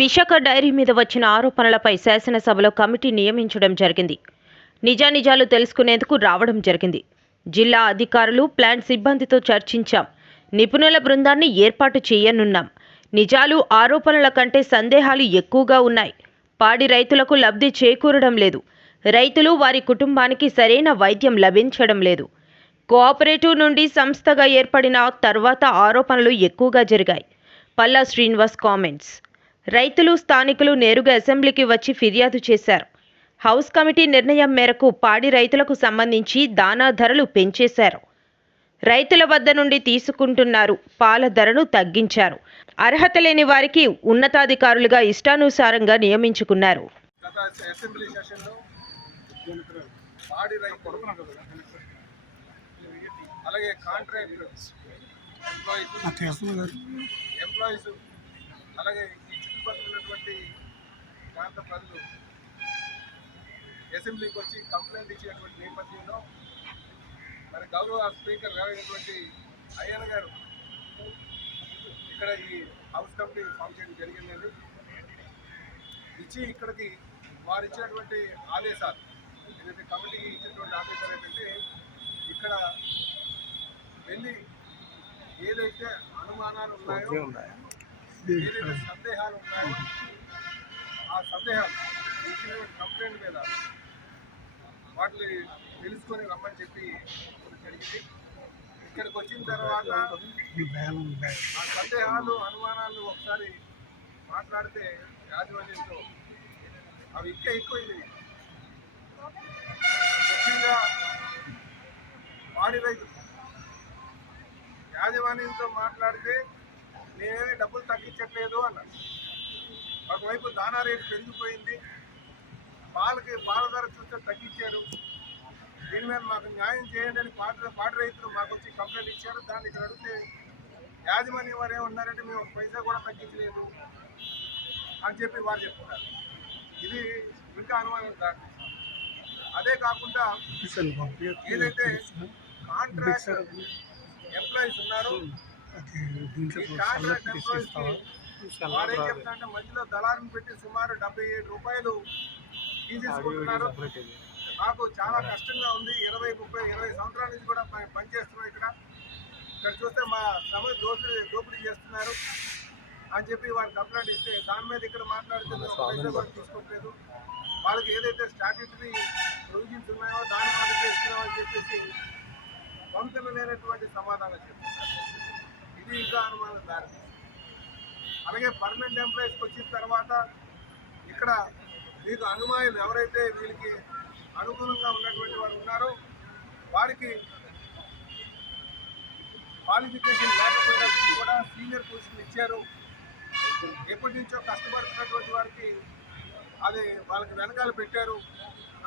Visakha dairy మీద వచ్చిన ఆరోపణలపై శాసనసభలో కమిటీ నియమించడం జరిగింది. నిజానిజాలు తెలుసుకునేందుకు రావడం జరిగింది. జిల్లా అధికారులు, ప్లాంట్ సిబ్బందితో చర్చించాం. నిపుణుల బృందాన్ని ఏర్పాటు చేయనున్నాం. నిజాలు, ఆరోపణల కంటే సందేహాలు ఎక్కువగా ఉన్నాయి. పాడి రైతులకు లబ్ధి చేకూరడం లేదు. రైతులు, వారి కుటుంబానికి సరైన వైద్యం లభించడం లేదు. కోఆపరేటివ్ నుండి సంస్థగా ఏర్పడిన తర్వాత ఆరోపణలు ఎక్కువగా జరిగాయి. పల్లా శ్రీనివాస్ కామెంట్స్. రైతులు, స్థానికులు నేరుగా అసెంబ్లీకి వచ్చి ఫిర్యాదు చేశారు. హౌస్ కమిటీ నిర్ణయం మేరకు పాడి రైతులకు సంబంధించి దానా ధరలు పెంచేశారు. రైతుల వద్ద నుండి తీసుకుంటున్నారు. పాల ధరను తగ్గించారు. అర్హత లేని వారికి ఉన్నతాధికారులుగా ఇష్టానుసారంగా నియమించుకున్నారు. ఉన్నటువంటి ప్రాంత ప్రజలు అసెంబ్లీకి వచ్చి కంప్లైంట్ ఇచ్చినటువంటి నేపథ్యంలో మరి గౌరవ స్పీకర్ గారైనటువంటి అయ్యన్న గారు ఇక్కడ ఈ హౌస్ కమిటీ ఫామ్ చేయడం జరిగిందండి. ఇచ్చి ఇక్కడికి వారు ఇచ్చినటువంటి ఆదేశాలు ఏదైతే కమిటీకి ఇచ్చినటువంటి ఆదేశాలు ఏంటంటే ఇక్కడ వెళ్ళి ఏదైతే అనుమానాలు ఉన్నాయో, ఏదైతే సందేహాలు ఉన్నాయో ఆ సందేహాలు ఇచ్చినటువంటి కంప్లైంట్ మీద వాటిని తెలుసుకొని రమ్మని చెప్పి జరిగింది. ఇక్కడికి వచ్చిన తర్వాత ఆ సందేహాలు, అనుమానాలు ఒకసారి మాట్లాడితే యాజమాన్యంతో అవి ఇంకా ఎక్కువైంది. ముఖ్యంగా పాడి రైతులు యాజమాన్యంతో మాట్లాడితే నేనేమి డబ్బులు తగ్గించట్లేదు అన్నాడు. ఒకవైపు దానా రేటు పెరిగిపోయింది, పాల ధర చూస్తే తగ్గించారు. దీని మీద మాకు న్యాయం చేయండి అని పాడి రైతులు మాకు వచ్చి కంప్లైంట్ ఇచ్చారు. దాన్ని ఇక్కడ అడిగితే యాజమాన్యం వారు ఏమన్నారంటే మేము ఒక పైసా కూడా తగ్గించలేదు అని చెప్పి వారు చెప్తున్నారు. ఇది ఇంకా అనుమానం దాటి. అదే కాకుండా ఏదైతే కాంట్రాక్ట్ ఎంప్లాయీస్ ఉన్నారో కాంట్రాక్ట్ ఎంప్లాయీస్ వారు ఏం చెప్తారంటే మధ్యలో దళారుని పెట్టి సుమారు 77 రూపాయలు తీసేసుకుంటున్నారు. మాకు చాలా కష్టంగా ఉంది. 20 సంవత్సరాల నుంచి కూడా పనిచేస్తున్నాం. ఇక్కడ చూస్తే మా శ్రమ దోపిడీ చేస్తున్నారు అని చెప్పి వారు కంప్లైంట్ ఇస్తే దాని మీద ఇక్కడ మాట్లాడితే పైసా కూడా తీసుకోవట్లేదు. వాళ్ళకి ఏదైతే స్టాట్యూటరీ ప్రొవిజన్స్ ఉన్నాయో దాని మాట చేస్తున్నామని చెప్పేసి వంతెన లేనటువంటి సమాధానం చెప్తున్నారు. ఇది ఇంకా అనుమానం దారి. అలాగే పర్మనెంట్ ఎంప్లాయీస్కి వచ్చిన తర్వాత ఇక్కడ మీకు అనుమానులు ఎవరైతే వీళ్ళకి అనుకూలంగా ఉన్నటువంటి వారు ఉన్నారో వారికి క్వాలిఫికేషన్ లేకపోయినా కూడా సీనియర్ పొజిషన్ ఇచ్చారు. ఎప్పటి నుంచో కష్టపడుతున్నటువంటి వారికి అది వాళ్ళకి వెనకాల పెట్టారు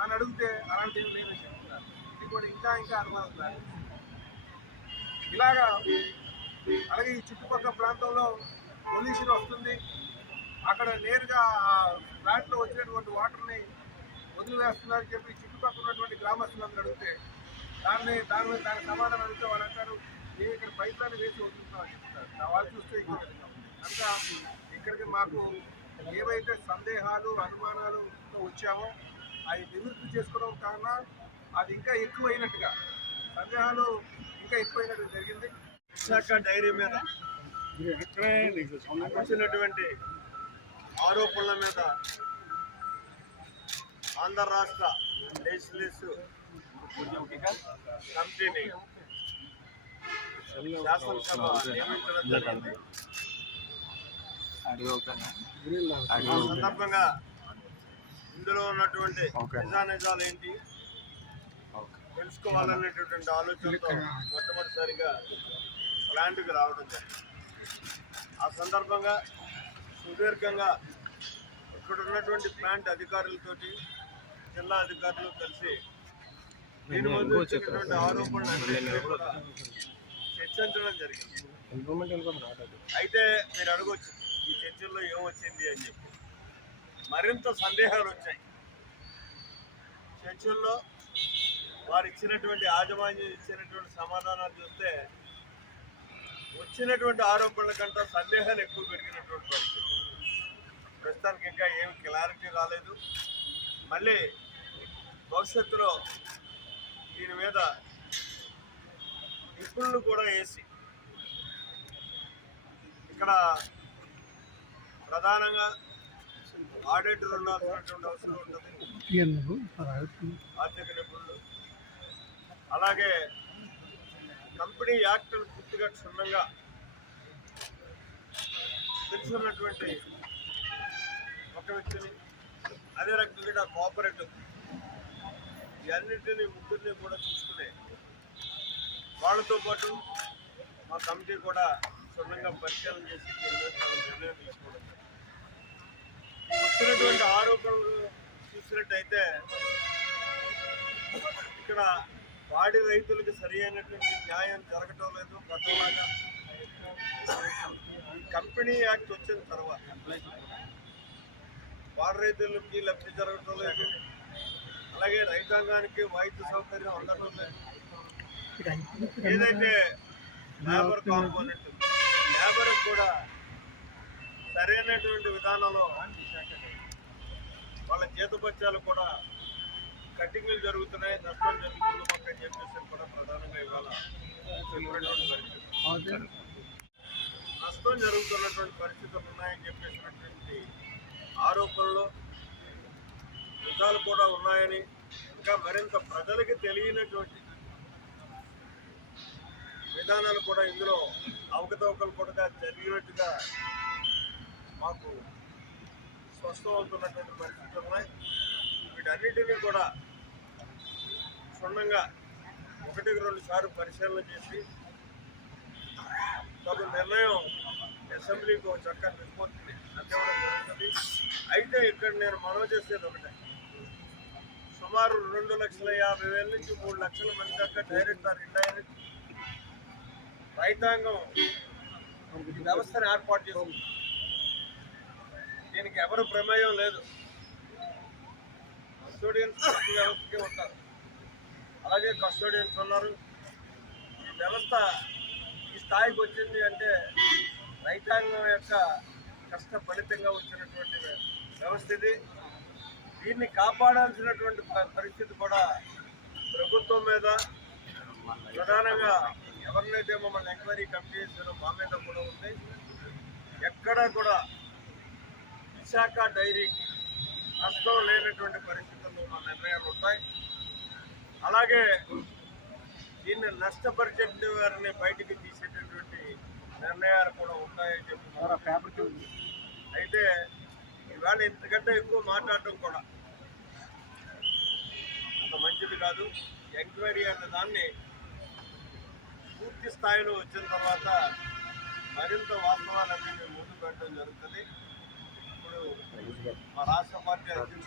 అని అడిగితే అలాంటివి లేదని చెప్తున్నారు. ఇది కూడా ఇంకా అనుమానం. ఇలాగా అలాగే ఈ చుట్టుపక్కల ప్రాంతంలో పొల్యూషన్ వస్తుంది. అక్కడ నేరుగా ప్లాంట్లో వచ్చినటువంటి వాటర్ని వదిలివేస్తున్నారని చెప్పి చుట్టుపక్కల ఉన్నటువంటి గ్రామస్తులందరూ అడిగితే దాని సమాధానం అడిగితే వాళ్ళు అంటారు మేము ఇక్కడ పైపులను వేసి వదులుతున్నామని చెప్తారు. వాళ్ళు చూస్తే కనుక ఇక్కడికి మాకు ఏవైతే సందేహాలు, అనుమానాలుతో వచ్చామో అవి నివృత్తి చేసుకోవడం కారణం అది ఇంకా ఎక్కువైనట్టుగా సందేహాలు ఇంకా ఎక్కువైనట్టు జరిగింది. విశాఖ డైరీ మీద వచ్చినటువంటి ఆరోపణల మీద ఆంధ్ర రాష్ట్ర లెజిస్లేటివ్ కమిటీని శాసనసభ నియమించడం జరిగింది. ఆ సందర్భంగా ఇందులో ఉన్నటువంటి నిజానిజాలు ఏంటి తెలుసుకోవాలనేటటువంటి ఆలోచనతో మొట్టమొదటిసారిగా ప్లాంట్కి రావడం జరిగింది. ఆ సందర్భంగా సుదీర్ఘంగా ఇక్కడ ఉన్నటువంటి ప్లాంట్ అధికారులతోటి, జిల్లా అధికారులు కలిసి దీని ముందు వచ్చినటువంటి ఆరోపణలు కూడా హెచ్చరించడం జరిగింది. అయితే మీరు అడగొచ్చు ఈ చర్చల్లో ఏమొచ్చింది అని చెప్పి. మరింత సందేహాలు వచ్చాయి చర్చల్లో. వారు ఇచ్చినటువంటి యాజమాన్యం ఇచ్చినటువంటి సమాధానాలు చూస్తే వచ్చినటువంటి ఆరోపణల కంటే సందేహాలు ఎక్కువ పెరిగినటువంటి పరిస్థితి. ప్రస్తుతానికి ఇంకా ఏమి క్లారిటీ రాలేదు. మళ్ళీ భవిష్యత్తులో దీని మీద నిపుణులు కూడా వేసి ఇక్కడ ప్రధానంగా ఆడిటర్ ఉండాల్సినటువంటి అవసరం ఉంటుంది, ఆర్థిక నిపుణులు. అలాగే కంపెనీ యాక్ట్ను పూర్తిగా క్షుణ్ణంగా తెలుసున్నటువంటి ఒక వ్యక్తిని, అదే రకంగా కోఆపరేటివ్, ఇవన్నిటిని ముగ్గురిని కూడా చూసుకునే వాళ్ళతో పాటు మా కమిటీ కూడా క్షుణ్ణంగా పరిశీలన చేసి దీని మీద తమ నిర్ణయం తీసుకోవడం. ఈ వచ్చినటువంటి ఆరోపణలు చూసినట్టయితే ఇక్కడ పాడి రైతులకు సరి అయినటువంటి న్యాయం జరగటం లేదు. గతంలాగా ఈ కంపెనీ యాక్ట్ వచ్చిన తర్వాత పాడి రైతులకి లబ్ధి జరగటం లేదు. అలాగే రైతాంగానికి వైద్య సౌకర్యం అందడం లేదు. ఏదైతే లేబర్ కాంపోనెంట్, లేబర్ కూడా సరైనటువంటి విధానంలో వాళ్ళ జీతభత్యాలు కూడా కటింగ్లు జరుగుతున్నాయి, నష్టం జరుగుతుంది అని చెప్పేసి కూడా ప్రధానంగా ఇవాళ చెప్పినటువంటి పరిస్థితి. నష్టం జరుగుతున్నటువంటి పరిస్థితులు ఉన్నాయని చెప్పేసినటువంటి ఆరోపణలు నిజాలు కూడా ఉన్నాయని, ఇంకా మరింత ప్రజలకి తెలియనటువంటి విధానాలు కూడా ఇందులో అవకతవకలు కూడా జరిగినట్టుగా మాకు స్పష్టమవుతున్నటువంటి పరిస్థితులు ఉన్నాయి. వీటన్నిటినీ కూడా క్షుణ్ణంగా 1-2 సార్లు పరిశీలన చేసి తగు నిర్ణయం అసెంబ్లీకి ఒక చక్కని రిపోర్ట్ని అందివ్వడం జరుగుతుంది. అయితే ఇక్కడ నేను మనవి చేసేది ఒకటే, సుమారు 2,50,000 నుంచి 3 లక్షల మంది దాకా డైరెక్ట్ ఆర్ ఇండైరెక్ట్ రైతాంగం ఈ వ్యవస్థను ఏర్పాటు చేస్తుంది. దీనికి ఎవరు ప్రమేయం లేదు. కస్టోడియన్స్ వ్యవస్థకే ఉంటారు, అలాగే కస్టోడియన్స్ ఉన్నారు. ఈ వ్యవస్థ ఈ స్థాయికి వచ్చింది అంటే రైతాంగం యొక్క కష్ట ఫలితంగా వచ్చినటువంటి వ్యవస్థ ఇది. దీన్ని కాపాడాల్సినటువంటి పరిస్థితి కూడా ప్రభుత్వం మీద, ప్రధానంగా ఎవరినైతే మమ్మల్ని ఎంక్వైరీ కమిటీ చేసారో మా మీద కూడా ఉంది. ఎక్కడా కూడా విశాఖ డైరీకి నష్టం లేనటువంటి పరిస్థితుల్లో మా నిర్ణయాలు ఉంటాయి. అలాగే దీన్ని నష్టపరిచే వారిని బయటికి తీసేటటువంటి నిర్ణయాలు కూడా ఉంటాయని చెప్పి. అయితే ఇవాళ ఇంతకంటే ఎక్కువ మాట్లాడటం కూడా అంత మంచిది కాదు. ఎంక్వైరీ అనే దాన్ని పూర్తి స్థాయిలో వచ్చిన తర్వాత మరింత వాస్తవాలన్నీ మేము ముందు పెట్టడం జరుగుతుంది. ఇప్పుడు మా రాష్ట్ర పార్టీ అధ్యక్షుడు